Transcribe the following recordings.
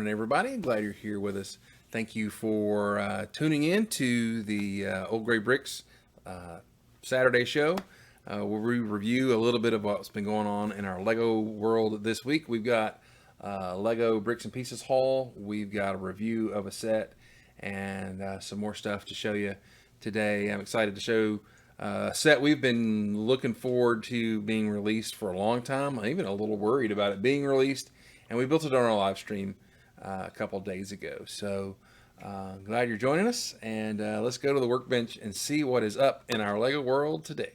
morning, everybody. I'm glad you're here with us. Thank you for tuning in to the Old Gray Bricks Saturday show. We'll review a little bit of what's been going on in our Lego world this week. We've got Lego Bricks and Pieces haul. We've got a review of a set and some more stuff to show you today. I'm excited to show a set we've been looking forward to being released for a long time. I'm even a little worried about it being released. And we built it on our live stream a couple of days ago. So glad you're joining us. And let's go to the workbench and see what is up in our Lego world today.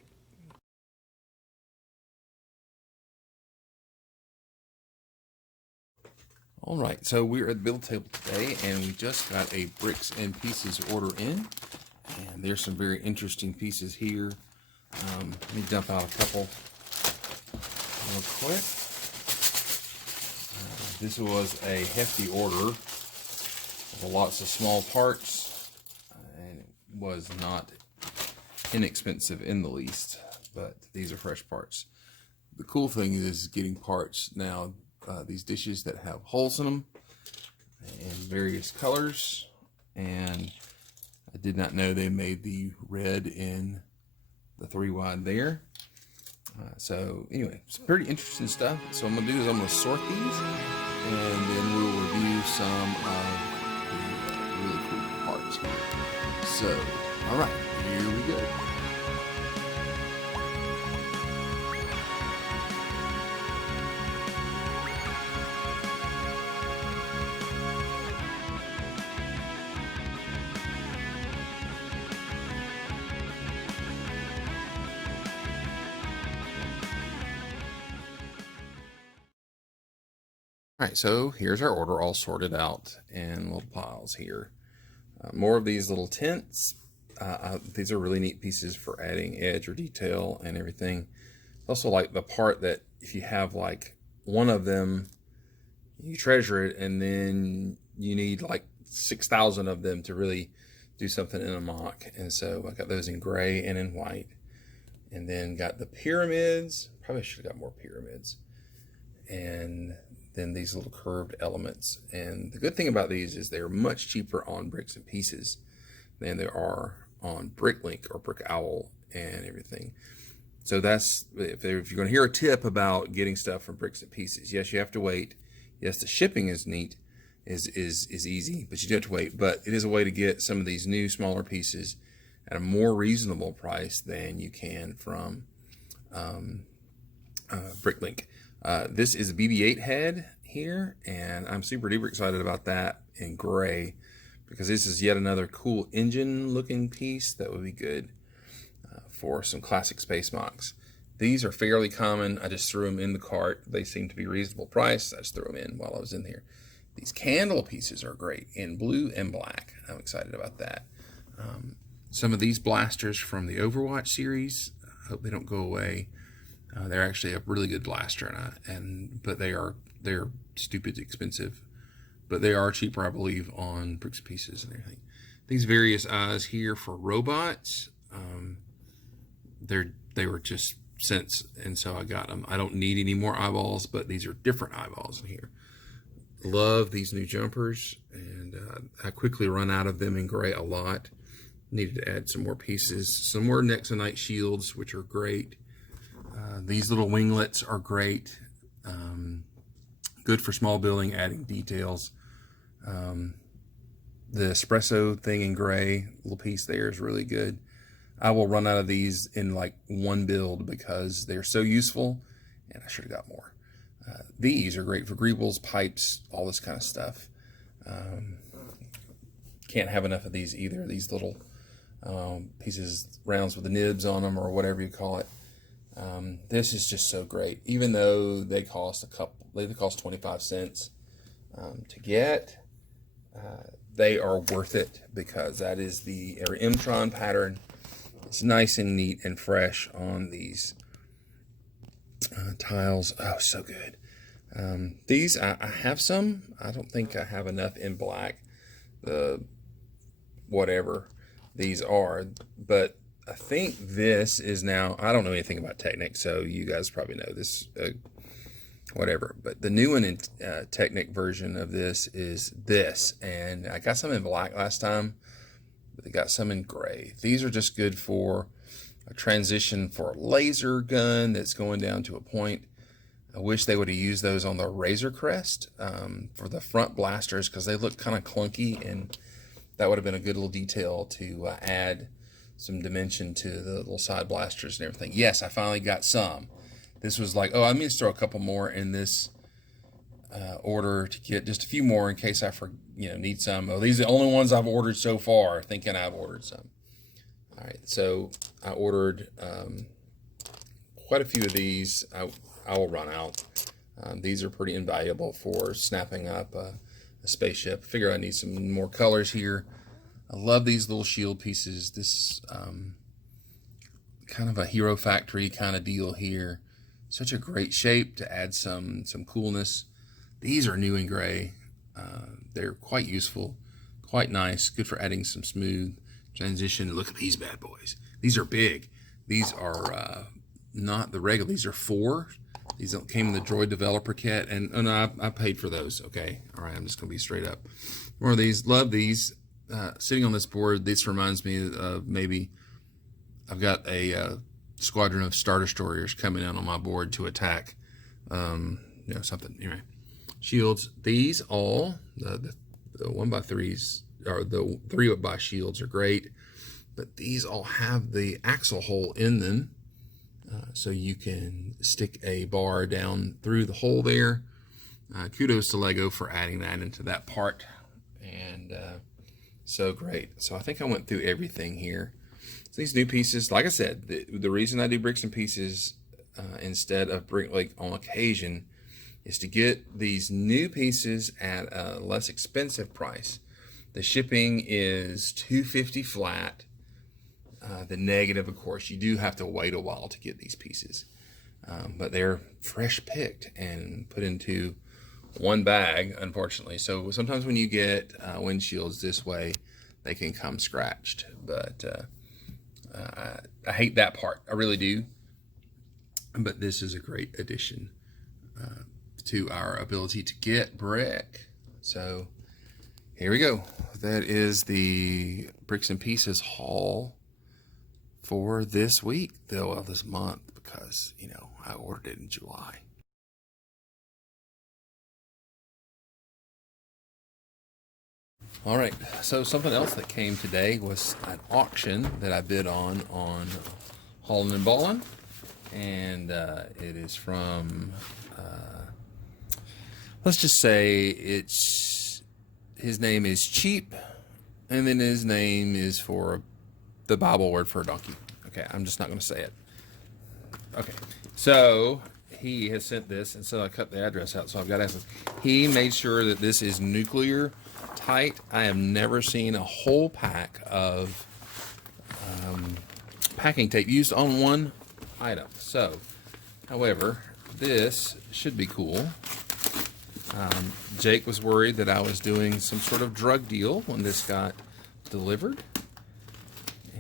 All right, so we're at the build table today, and we just got a Bricks and Pieces order in. And there's some very interesting pieces here. Let me dump out a couple real quick. This was a hefty order with lots of small parts, and it was not inexpensive in the least, but these are fresh parts. The cool thing is getting parts now, these dishes that have holes in them in various colors, and I did not know they made the red in the 3 wide there. So anyway, it's pretty interesting stuff. So what I'm going to do is I'm going to sort these, and then we'll review some of the really cool parts here. So, all right, here we go. All right, so here's our order all sorted out in little piles here. More of these little tents. These are really neat pieces for adding edge or detail and everything. Also like the part that if you have like one of them, you treasure it, and then you need like 6,000 of them to really do something in a mock. And so I got those in gray and in white. And then got the pyramids. Probably should have got more pyramids. And then these little curved elements. And the good thing about these is they're much cheaper on Bricks and Pieces than they are on Bricklink or Brick Owl and everything. So that's, if you're going to hear a tip about getting stuff from Bricks and Pieces, yes, you have to wait. Yes, the shipping is neat, is easy, but you do have to wait. But it is a way to get some of these new smaller pieces at a more reasonable price than you can from Bricklink. This is a BB-8 head here, and I'm super duper excited about that in gray because this is yet another cool engine looking piece that would be good for some classic space mocks. These are fairly common. I just threw them in the cart. They seem to be reasonable price. I just threw them in while I was in here. These candle pieces are great in blue and black. I'm excited about that. Some of these blasters from the Overwatch series, I hope they don't go away. They're actually a really good blaster, but they're stupid expensive. But they are cheaper, I believe, on Bricks and Pieces and everything. These various eyes here for robots, they were just cents, and so I got them. I don't need any more eyeballs, but these are different eyeballs in here. Love these new jumpers, and I quickly run out of them in gray a lot. Needed to add some more pieces. Some more Nexonite shields, which are great. These little winglets are great. Good for small building, adding details. The espresso thing in gray, little piece there is really good. I will run out of these in like one build because they're so useful, and I should have got more. These are great for greebles, pipes, all this kind of stuff. Can't have enough of these either. These little pieces, rounds with the nibs on them, or whatever you call it. This is just so great, even though they cost they cost 25 cents to get. They are worth it because that is the M-Tron pattern. It's nice and neat and fresh on these tiles. Oh, so good. These, I have some. I don't think I have enough in black. Whatever these are, but I think this is now, I don't know anything about Technic, so you guys probably know this. whatever. But the new one in Technic version of this is this, and I got some in black last time, but they got some in gray. These are just good for a transition for a laser gun that's going down to a point. I wish they would have used those on the Razor Crest for the front blasters, because they look kind of clunky, and that would have been a good little detail to add some dimension to the little side blasters and everything. Yes, I finally got some. This was like, oh, I mean to throw a couple more in this order to get just a few more in case I need some. Oh, these are the only ones I've ordered so far, thinking I've ordered some. All right, so I ordered quite a few of these. I will run out. These are pretty invaluable for snapping up a spaceship. I figure I need some more colors here. I love these little shield pieces. This kind of a Hero Factory kind of deal here. Such a great shape to add some coolness. These are new and gray. They're quite useful, quite nice, good for adding some smooth transition. Look at these bad boys. These are big. These are not the regular. These are 4. These came in the Droid Developer Kit, and no, I paid for those. Okay, all right. I'm just gonna be straight up. More of these. Love these. Sitting on this board, this reminds me of maybe I've got a squadron of Star Destroyers coming in on my board to attack. Something. Anyway, shields. These all the 1x3s or the 3x shields are great, but these all have the axle hole in them. So you can stick a bar down through the hole there. Kudos to Lego for adding that into that part. And so great. So I think I went through everything here. So these new pieces, like I said, the reason I do bricks and pieces instead of on occasion is to get these new pieces at a less expensive price. The shipping is $250 flat. The negative, of course, you do have to wait a while to get these pieces. But they're fresh picked and put into one bag, unfortunately. So sometimes when you get windshields this way, they can come scratched. But I hate that part. I really do. But this is a great addition to our ability to get brick. So here we go. That is the Bricks and Pieces haul for this week, though, this month, because, I ordered it in July. All right, so something else that came today was an auction that I bid on Haulin and Ballin, and it is from, let's just say his name is Cheap, and then his name is for the Bible word for a donkey. Okay, I'm just not going to say it. Okay, so he has sent this, and so I cut the address out, so I've got to ask this. He made sure that this is nuclear tight. I have never seen a whole pack of packing tape used on one item. So, however, this should be cool. Jake was worried that I was doing some sort of drug deal when this got delivered.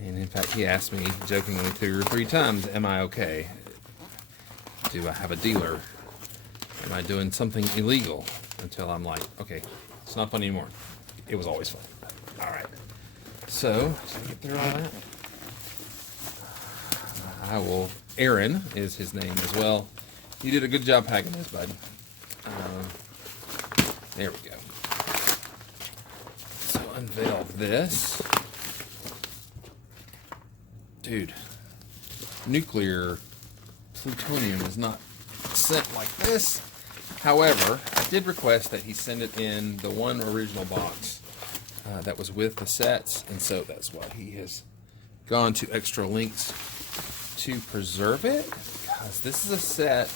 And in fact, he asked me jokingly 2 or 3 times, am I okay? Do I have a dealer? Am I doing something illegal? Until I'm like, okay, it's not fun anymore. It was always fun. All right. So, to get through all that, Aaron is his name as well. You did a good job packing this, bud. There we go. So, unveil this. Dude, nuclear plutonium is not sent like this. However, I did request that he send it in the one original box that was with the sets, and so that's why he has gone to extra lengths to preserve it, because this is a set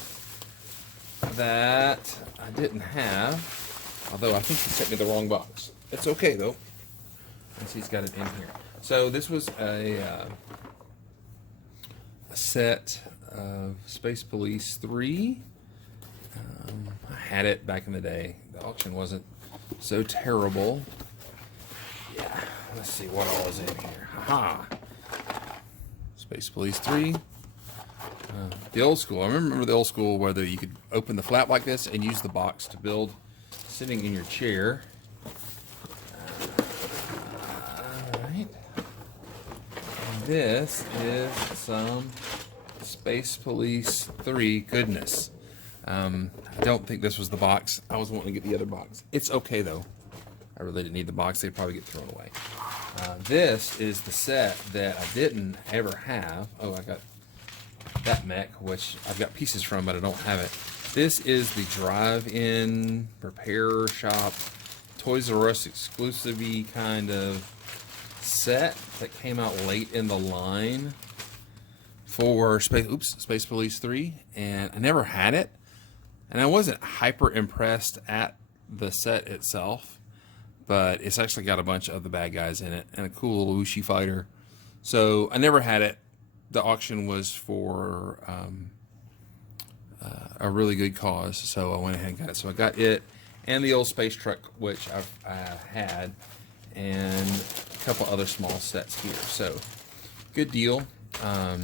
that I didn't have, although I think he sent me the wrong box. It's okay, though, since he's got it in here. So this was a set of Space Police 3. I had it back in the day. The auction wasn't so terrible. Yeah, let's see what all is in here. Haha. Space Police 3. The old school. I remember the old school where you could open the flap like this and use the box to build sitting in your chair. Alright. This is some Space Police 3 goodness. I don't think this was the box. I was wanting to get the other box. It's okay though. I really didn't need the box. They'd probably get thrown away. This is the set that I didn't ever have. Oh, I got that mech, which I've got pieces from, but I don't have it. This is the drive-in repair shop Toys R Us exclusive-y kind of set that came out late in the line for Space Police 3, and I never had it, and I wasn't hyper impressed at the set itself, but it's actually got a bunch of the bad guys in it and a cool little Wuxi fighter. So I never had it. The auction was for a really good cause, so I went ahead and got it. So I got it and the old space truck, which I had, and a couple other small sets here. So good deal. I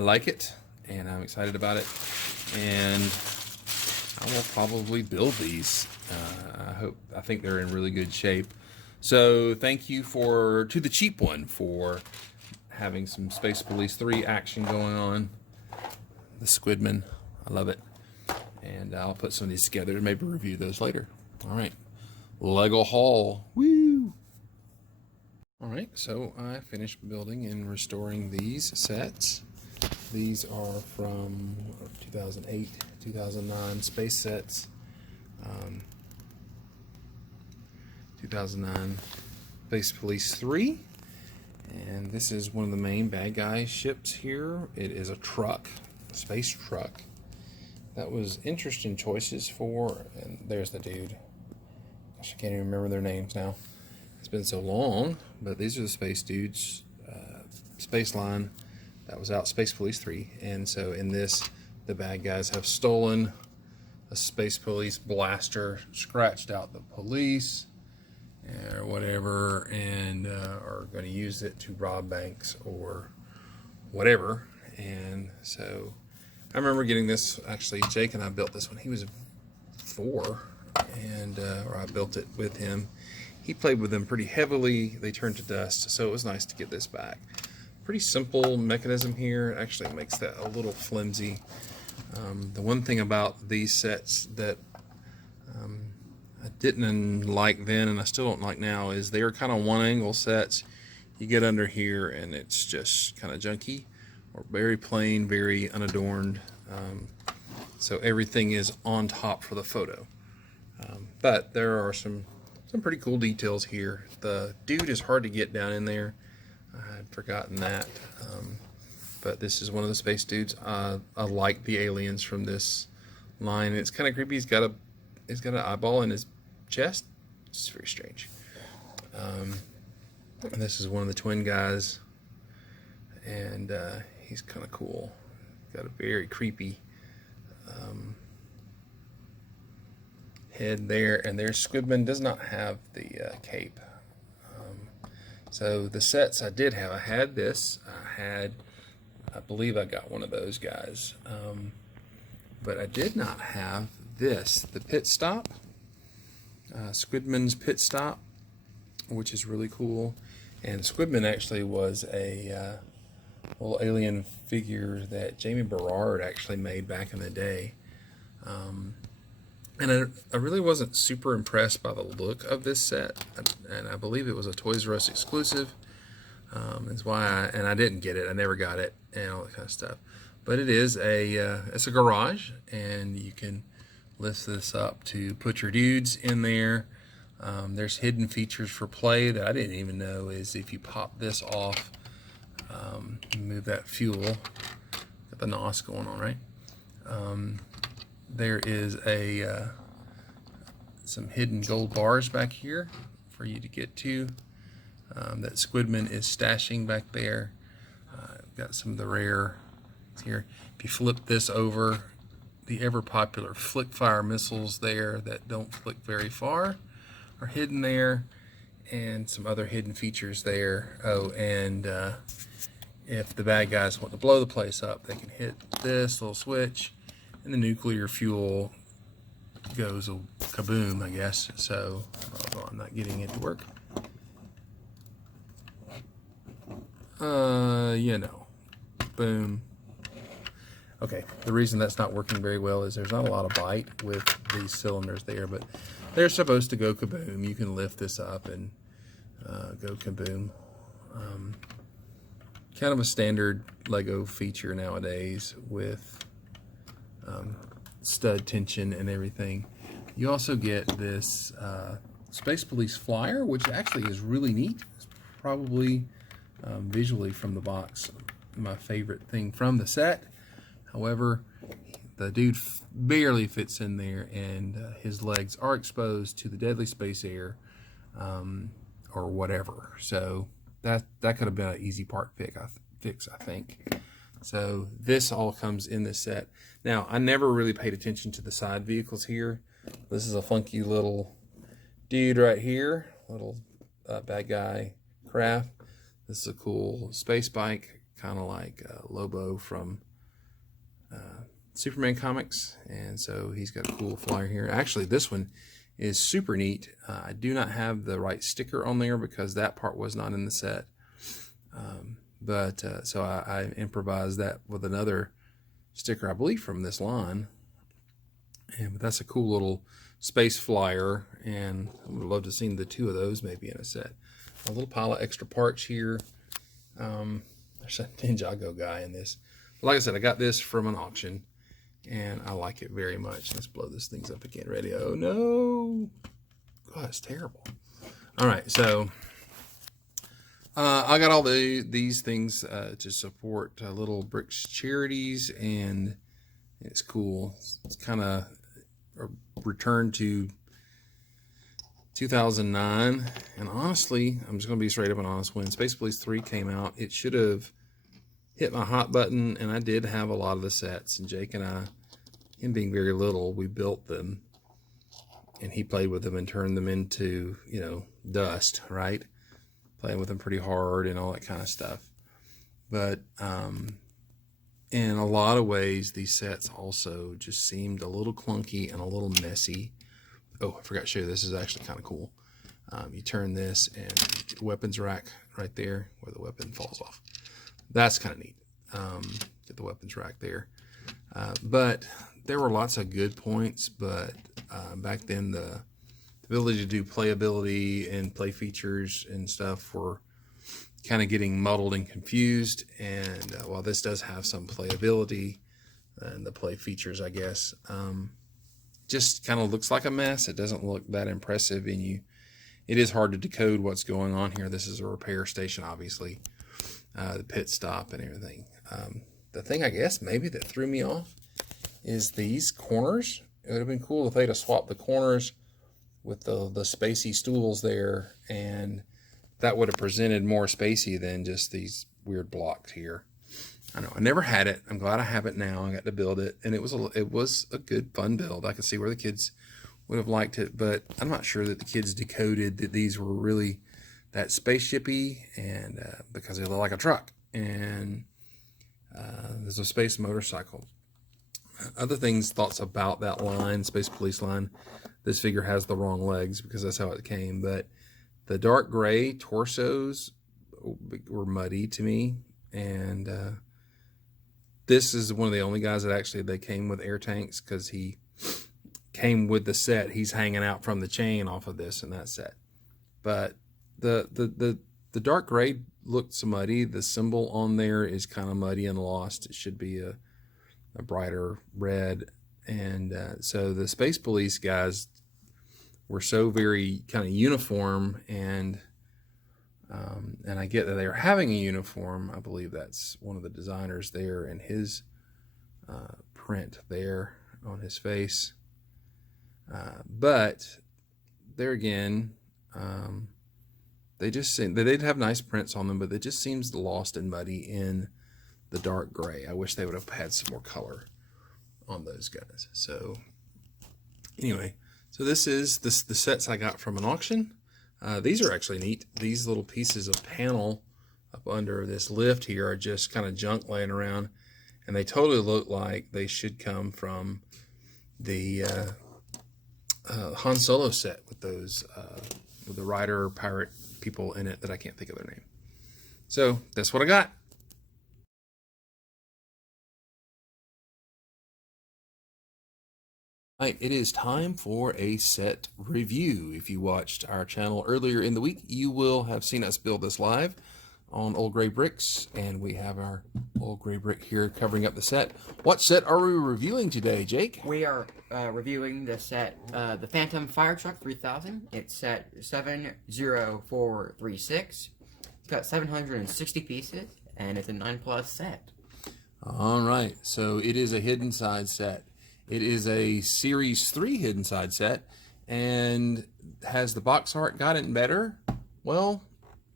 like it, and I'm excited about it, and I will probably build these. I think they're in really good shape. So thank you to the cheap one for having some Space Police 3 action going on. The Squidman, I love it. And I'll put some of these together and maybe review those later. All right, Lego haul. Woo! All right, so I finished building and restoring these sets. These are from 2008, 2009 space sets. 2009 Space Police 3. And this is one of the main bad guy ships here. It is a truck, a space truck. That was interesting choices for, and there's the dude. Gosh, I can't even remember their names now. It's been so long, but these are the space dudes. Space line that was out, Space Police 3. And so in this, the bad guys have stolen a Space Police blaster, scratched out the police, or whatever, and are going to use it to rob banks or whatever. And so I remember getting this. Actually, Jake and I built this when he was 4, and or I built it with him. He played with them pretty heavily. They turned to dust, so it was nice to get this back. Pretty simple mechanism here. Actually makes that a little flimsy. The one thing about these sets that I didn't like then, and I still don't like now, is they are kind of one angle sets. You get under here and it's just kind of junky, or very plain, very unadorned. So everything is on top for the photo. But there are some pretty cool details here. The dude is hard to get down in there. I had forgotten that. But this is one of the space dudes. I like the aliens from this line. It's kind of creepy. He's got an eyeball in his chest. It's very strange. And this is one of the twin guys, and he's kind of cool. Got a very creepy head there, and there's Squidman. Does not have the cape. So the sets I did have, I had this. I believe I got one of those guys, but I did not have this, the Pit Stop, Squidmans Pit Stop, which is really cool. And Squidman actually was a little alien figure that Jamie Berard actually made back in the day. And I really wasn't super impressed by the look of this set, and I believe it was a Toys R Us exclusive. That's why I didn't get it. I never got it, and all that kind of stuff. But it is it's a garage, and you can lift this up to put your dudes in there. There's hidden features for play that I didn't even know is if you pop this off, move that fuel, got the NOS going on, right? There is some hidden gold bars back here for you to get to. That Squidman is stashing back there. Got some of the rare here. If you flip this over, the ever popular flick fire missiles there that don't flick very far are hidden there, and some other hidden features there. Oh, and if the bad guys want to blow the place up, they can hit this little switch, and the nuclear fuel goes a kaboom, I guess. So, although I'm not getting it to work. You know, boom. Okay, the reason that's not working very well is there's not a lot of bite with these cylinders there, but they're supposed to go kaboom. You can lift this up and go kaboom. Kind of a standard Lego feature nowadays with stud tension and everything. You also get this Space Police flyer, which actually is really neat. It's probably visually from the box my favorite thing from the set. However, the dude barely fits in there, and his legs are exposed to the deadly space air or whatever. So that could have been an easy part fix, I think. So this all comes in this set. Now, I never really paid attention to the side vehicles here. This is a funky little dude right here, little bad guy craft. This is a cool space bike, kind of like Lobo from Superman comics, and so he's got a cool flyer here. Actually, this one is super neat. I do not have the right sticker on there because that part was not in the set, so I improvised that with another sticker, I believe from this line. But that's a cool little space flyer, and I would love to see the two of those maybe in a set. A little pile of extra parts here. There's a Ninjago guy in this. Like I said, I got this from an auction, and I like it very much. Let's blow this thing up again. Ready? Oh, no. God, it's terrible. All right, so I got all these things to support Little Bricks charities, and it's cool. It's kind of a return to 2009, and honestly, I'm just going to be straight up and honest. When Space Police 3 came out, it should have hit my hot button, and I did have a lot of the sets, and Jake and I, him being very little, we built them, and he played with them and turned them into, you know, dust, right? Playing with them pretty hard and all that kind of stuff. But in a lot of ways, these sets also just seemed a little clunky and a little messy. Oh, I forgot to show you, this is actually kind of cool. You turn this, and the weapons rack right there where the weapon falls off. That's kind of neat. Get the weapons rack there. But there were lots of good points, but back then the ability to do playability and play features and stuff were kind of getting muddled and confused. And while this does have some playability and the play features, I guess, just kind of looks like a mess. It doesn't look that impressive, and it is hard to decode what's going on here. This is a repair station, obviously. The pit stop and everything. The thing I guess maybe that threw me off is these corners. It would have been cool if they'd have swapped the corners with the spacey stools there, and that would have presented more spacey than just these weird blocks here. I know, I never had it. I'm glad I have it now. I got to build it, and it was a good fun build. I could see where the kids would have liked it, but I'm not sure that the kids decoded that these were really that spaceshipy, and because they look like a truck, and there's a space motorcycle. Other thoughts about that line, Space Police line. This figure has the wrong legs because that's how it came, but the dark gray torsos were muddy to me, and this is one of the only guys that actually they came with air tanks, because he came with the set. He's hanging out from the chain off of this and that set, but the dark gray looks muddy. The symbol on there is kind of muddy and lost. It should be a brighter red. And so the Space Police guys were so very kind of uniform, and I get that they are having a uniform. I believe that's one of the designers there, and his print there on his face. But there again, they just seem, they did have nice prints on them, but it just seems lost and muddy in the dark gray. I wish they would have had some more color on those guys. So anyway, so this is the sets I got from an auction. These are actually neat. These little pieces of panel up under this lift here are just kind of junk laying around, and they totally look like they should come from the Han Solo set with those with the rider pirate people in it that I can't think of their name. So that's what I got. Right, it is time for a set review. If you watched our channel earlier in the week, you will have seen us build this live on Old Gray Bricks, and we have our Old Gray Brick here covering up the set. What set are we reviewing today, Jake? We are reviewing the set, the Phantom Fire Truck 3000. It's set 70436. It's got 760 pieces, and it's a 9+ set. All right, so it is a hidden side set. It is a Series 3 hidden side set, and has the box art gotten better? Well,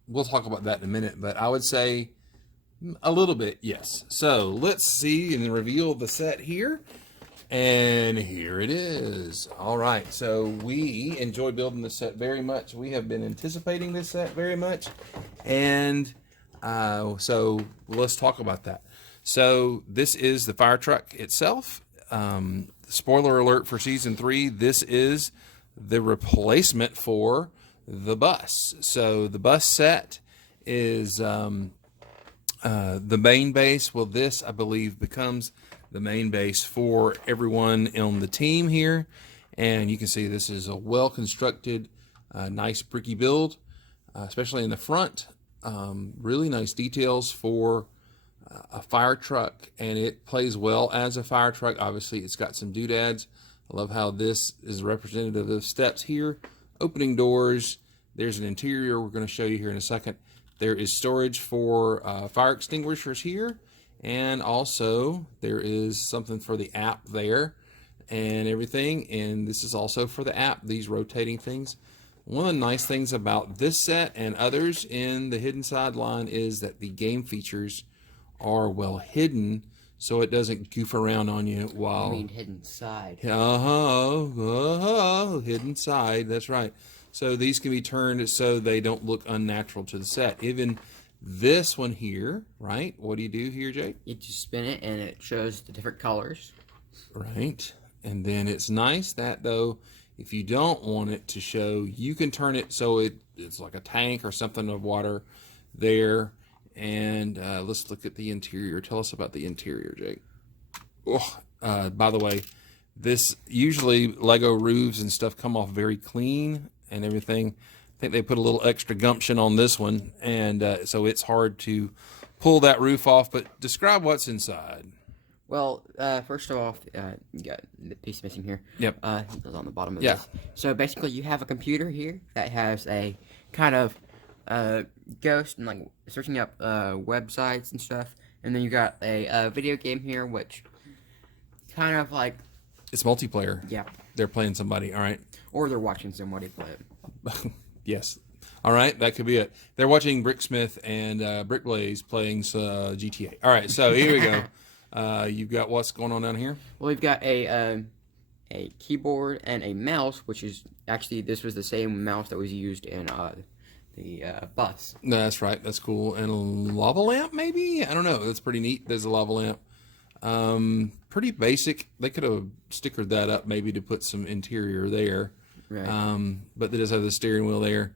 we'll talk about that in a minute, but I would say a little bit, yes. So let's see and reveal the set here. And here it is. All right, so we enjoy building this set very much. We have been anticipating this set very much. And so let's talk about that. So this is the fire truck itself. Spoiler alert for Season 3, this is the replacement for the bus. So the bus set is the main base. Well, this, I believe, becomes the main base for everyone on the team here. And you can see this is a well-constructed, nice bricky build, especially in the front. Really nice details for a fire truck, and it plays well as a fire truck. Obviously, it's got some doodads. I love how this is representative of steps here, opening doors. There's an interior we're going to show you here in a second. There is storage for fire extinguishers here, and also there is something for the app there and everything, and this is also for the app, these rotating things. One of the nice things about this set and others in the hidden side line is that the game features are well hidden, so it doesn't goof around on you while... You mean hidden side. Hidden side, that's right. So these can be turned so they don't look unnatural to the set. Even this one here, right? What do you do here, Jake? You just spin it, and it shows the different colors. Right. And then it's nice that, though, if you don't want it to show, you can turn it so it's like a tank or something of water there. And let's look at the interior. Tell us about the interior, Jake. Oh, by the way, this usually Lego roofs and stuff come off very clean and everything. I think they put a little extra gumption on this one, and so it's hard to pull that roof off. But describe what's inside. Well, first off, you got the piece missing here. Yep. It was on the bottom of this. So basically, you have a computer here that has a kind of ghost and like searching up websites and stuff, and then you got a video game here, which kind of like it's multiplayer. Yeah, they're playing somebody. All right, or they're watching somebody play it. Yes, all right, that could be it. They're watching Bricksmith and Brickblaze playing GTA. All right, so here we go. You've got what's going on down here? Well, we've got a keyboard and a mouse, which is actually this was the same mouse that was used in the bus. No, that's right. That's cool. And a lava lamp, maybe? I don't know. That's pretty neat. There's a lava lamp. Pretty basic. They could have stickered that up maybe to put some interior there. Right. But they just have the steering wheel there.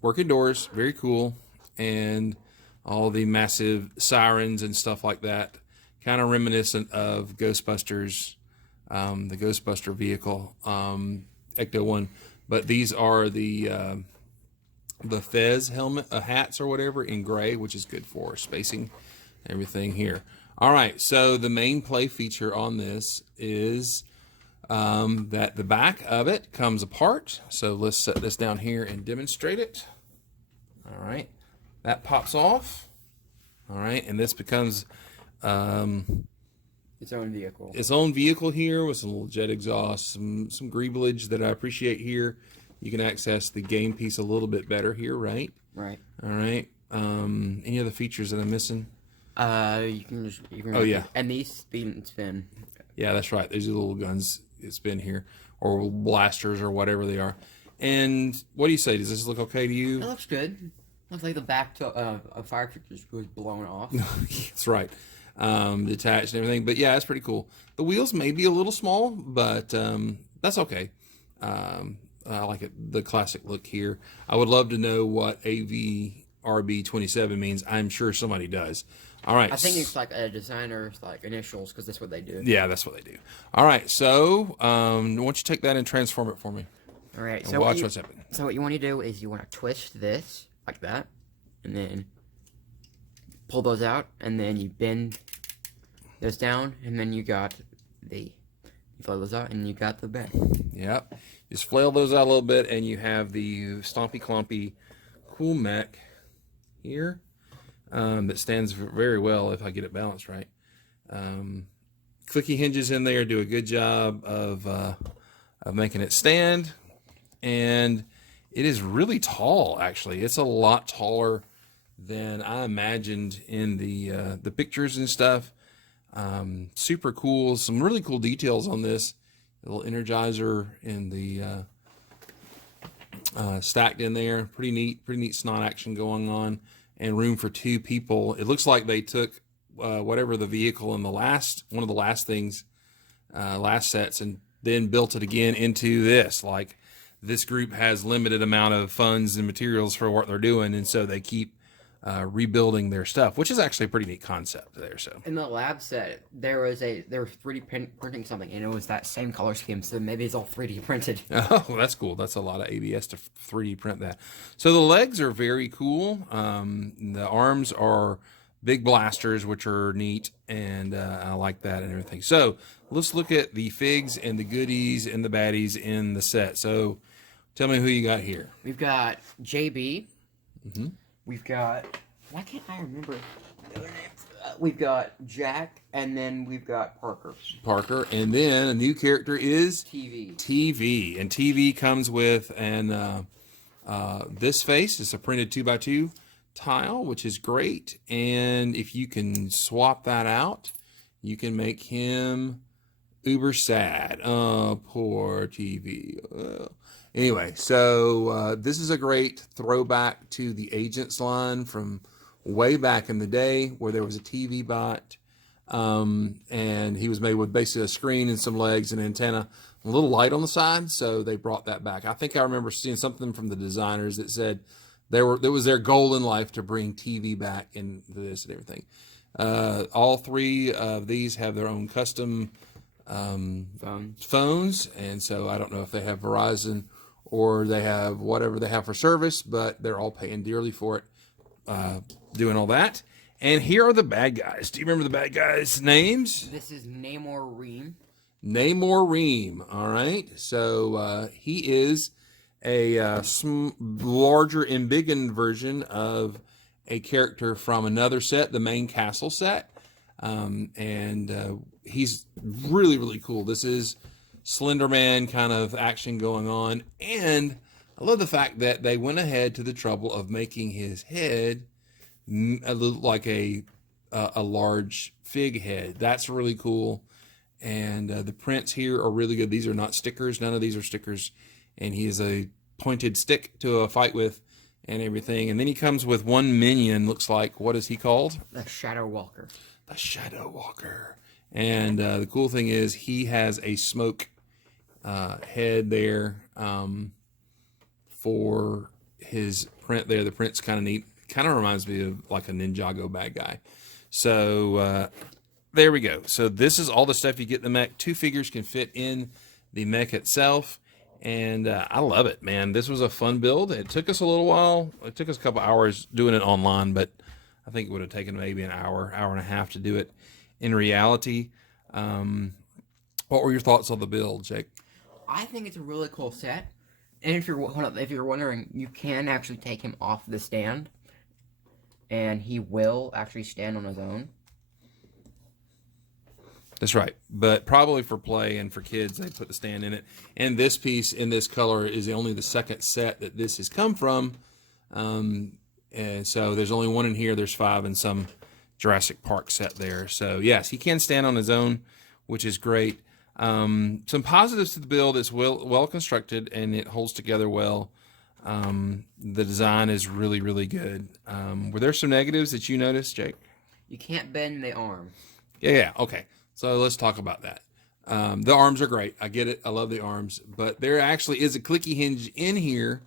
Working doors. Very cool. And all the massive sirens and stuff like that. Kind of reminiscent of Ghostbusters, the Ghostbuster vehicle, Ecto-1. But these are the Fez helmet, hats or whatever in gray, which is good for spacing everything here. All right, so the main play feature on this is that the back of it comes apart. So let's set this down here and demonstrate it. All right, that pops off. All right, and this becomes its own vehicle. Its own vehicle here with some little jet exhaust, some greeblage that I appreciate here. You can access the game piece a little bit better here, right? Right. All right. Any other features that I'm missing? You can oh yeah. And these spin. Yeah, that's right. There's little guns that spin here, or blasters, or whatever they are. And what do you say? Does this look okay to you? It looks good. Looks like the back to a fire truck just was blown off. That's right. Detached and everything. But yeah, it's pretty cool. The wheels may be a little small, but that's okay. I like it, the classic look here. I would love to know what AVRB27 means. I'm sure somebody does. All right. I think it's like a designer's like initials because that's what they do. Yeah, that's what they do. All right. So why don't you take that and transform it for me? All right. And So watch what's happening. So what you want to do is you want to twist this like that, and then pull those out, and then you bend those down, and then you got you flail those out, and you got the bed. Yep. Just flail those out a little bit, and you have the stompy clompy cool mech here that stands very well if I get it balanced right. Clicky hinges in there do a good job of making it stand, and it is really tall. Actually, it's a lot taller than I imagined in the pictures and stuff. Super cool. Some really cool details on this. A little energizer in the stacked in there. Pretty neat snot action going on, and room for 2 people. It looks like they took whatever the vehicle in one of the last things, last sets, and then built it again into this. Like, this group has limited amount of funds and materials for what they're doing, and so they keep rebuilding their stuff, which is actually a pretty neat concept there. So in the lab set, they were 3D printing something, and it was that same color scheme. So maybe it's all 3D printed. Oh, that's cool. That's a lot of ABS to 3D print that. So the legs are very cool. The arms are big blasters, which are neat, and I like that and everything. So let's look at the figs and the goodies and the baddies in the set. So tell me who you got here. We've got JB. Mm-hmm. We've got, why can't I remember the other names? We've got Jack, and then we've got Parker. And then a new character is TV. And TV comes with this face is a printed 2x2 tile, which is great. And if you can swap that out, you can make him uber sad. Oh, poor TV. Anyway, so this is a great throwback to the Agents line from way back in the day where there was a TV bot, and he was made with basically a screen and some legs and antenna, a little light on the side, so they brought that back. I think I remember seeing something from the designers that said that was their goal in life to bring TV back into this and everything. All 3 of these have their own custom phones, and so I don't know if they have Verizon or they have whatever they have for service, but they're all paying dearly for it, doing all that. And here are the bad guys. Do you remember the bad guys' names? This is Namor Reem. Namor Reem, all right. So he is a larger embiggened version of a character from another set, the main castle set. And he's really, really cool. This is Slender Man kind of action going on, and I love the fact that they went ahead to the trouble of making his head a little like a large fig head. That's really cool, and the prints here are really good. These are not stickers. None of these are stickers, and he is a pointed stick to a fight with and everything. And then he comes with one minion. Looks like, what is he called? The Shadow Walker. The Shadow Walker. And the cool thing is he has a smoke head there for his print there. The print's kind of neat. Kind of reminds me of like a Ninjago bad guy. So there we go. So this is all the stuff you get in the mech. 2 figures can fit in the mech itself. And I love it, man. This was a fun build. It took us a little while. It took us a couple hours doing it online, but I think it would have taken maybe an hour and a half to do it in reality. What were your thoughts on the build, Jake? I think it's a really cool set. And if you're wondering, you can actually take him off the stand, and he will actually stand on his own. That's right. But probably for play and for kids, they put the stand in it. And this piece in this color is only the second set that this has come from. And so there's only 1 in here. There's 5 in some Jurassic Park set there. So yes, he can stand on his own, which is great. Some positives to the build. It's well constructed and it holds together well. The design is really, really good. Were there some negatives that you noticed, Jake? You can't bend the arms. Yeah, okay. So let's talk about that. The arms are great. I get it. I love the arms, but there actually is a clicky hinge in here,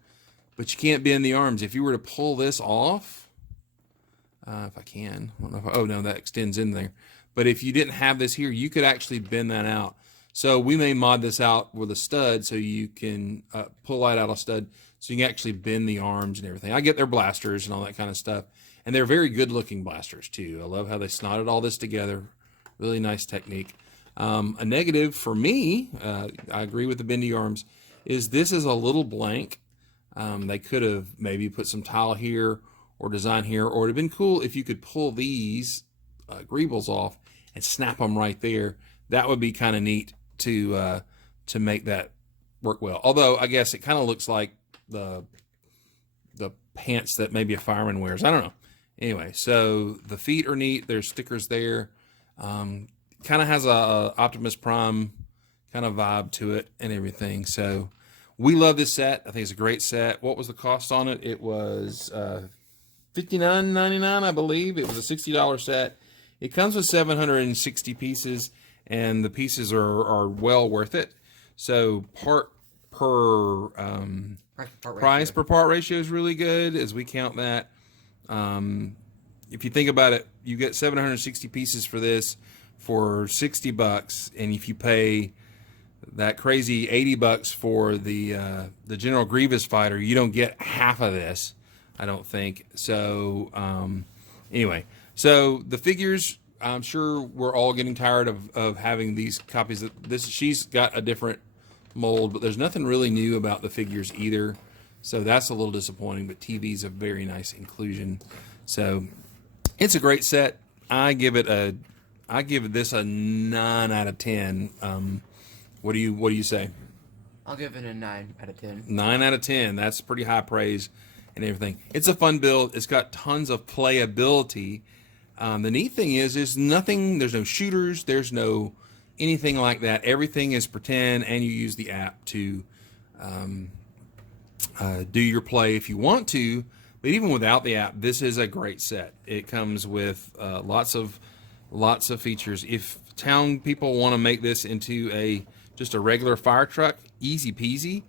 but you can't bend the arms. If you were to pull this off, if I can, I don't know if oh no, that extends in there. But if you didn't have this here, you could actually bend that out. So we may mod this out with a stud so you can pull that out a stud so you can actually bend the arms and everything. I get their blasters and all that kind of stuff. And they're very good looking blasters too. I love how they snotted all this together. Really nice technique. A negative for me, I agree with the bendy arms, is this is a little blank. They could have maybe put some tile here or design here, or it would have been cool if you could pull these greebles off and snap them right there. That would be kind of neat to make that work well. Although I guess it kind of looks like the pants that maybe a fireman wears. I don't know. Anyway, so the feet are neat. There's stickers there. Kind of has a Optimus Prime kind of vibe to it and everything. So we love this set. I think it's a great set. What was the cost on it? It was $59.99, I believe. It was a $60 set. It comes with 760 pieces, and the pieces are well worth it. So price per part ratio is really good as we count that. If you think about it, you get 760 pieces for this for $60, and if you pay that crazy $80 for the General Grievous fighter, you don't get half of this, I don't think. So anyway, so the figures, I'm sure we're all getting tired of having these copies. She's got a different mold, but there's nothing really new about the figures either. So that's a little disappointing, but TV's a very nice inclusion. So it's a great set. I give this a 9 out of 10. What do you say? I'll give it a 9 out of 10. 9 out of 10. That's pretty high praise and everything. It's a fun build. It's got tons of playability. The neat thing is there's no shooters, there's no anything like that. Everything is pretend, and you use the app to do your play if you want to. But even without the app, this is a great set. It comes with lots of features. If town people want to make this into just a regular fire truck, easy peasy.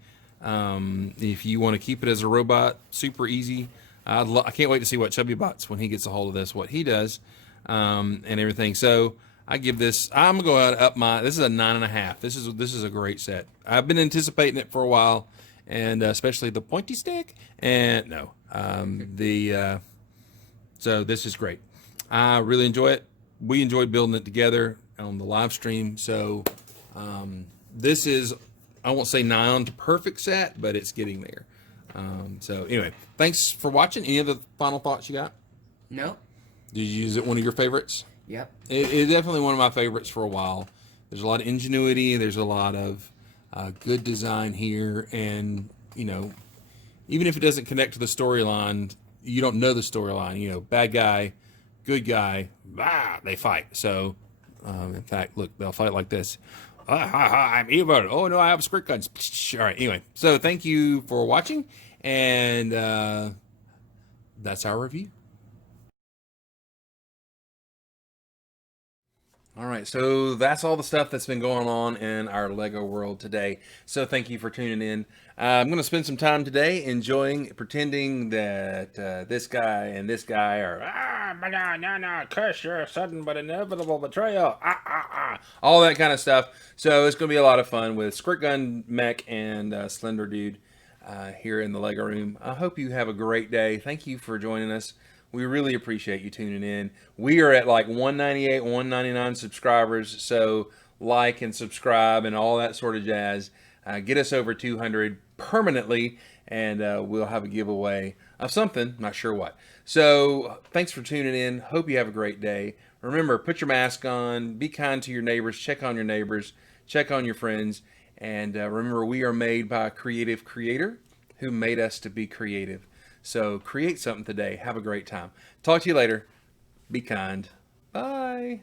If you want to keep it as a robot, super easy. I can't wait to see what Chubby Bots, when he gets a hold of this, what he does, and everything. So I give this, I'm gonna go ahead and up this is a 9.5. This is a great set. I've been anticipating it for a while, and especially the pointy stick. And no, so this is great. I really enjoy it. We enjoyed building it together on the live stream. So this is, I won't say nigh on to perfect set, but it's getting there. So anyway, thanks for watching. Any other final thoughts you got? No. Did you use it one of your favorites? Yep. It's definitely one of my favorites for a while. There's a lot of ingenuity. There's a lot of good design here. And, even if it doesn't connect to the storyline, you don't know the storyline. Bad guy, good guy, they fight. So, in fact, look, they'll fight like this. I'm evil. Oh, no, I have squirt guns. All right, anyway. So thank you for watching. And that's our review. All right, so that's all the stuff that's been going on in our Lego world today. So thank you for tuning in. I'm going to spend some time today pretending that this guy and this guy are, no, curse your sudden but inevitable betrayal, all that kind of stuff. So it's going to be a lot of fun with Squirt Gun Mech and Slender Dude here in the Lego room. I hope you have a great day. Thank you for joining us. We really appreciate you tuning in. We are at like 198, 199 subscribers, so like and subscribe and all that sort of jazz. Get us over 200 permanently, and we'll have a giveaway of something, not sure what. So thanks for tuning in. Hope you have a great day. Remember, put your mask on, be kind to your neighbors, check on your neighbors, check on your friends, and remember, we are made by a creative creator who made us to be creative. So create something today. Have a great time. Talk to you later. Be kind. Bye.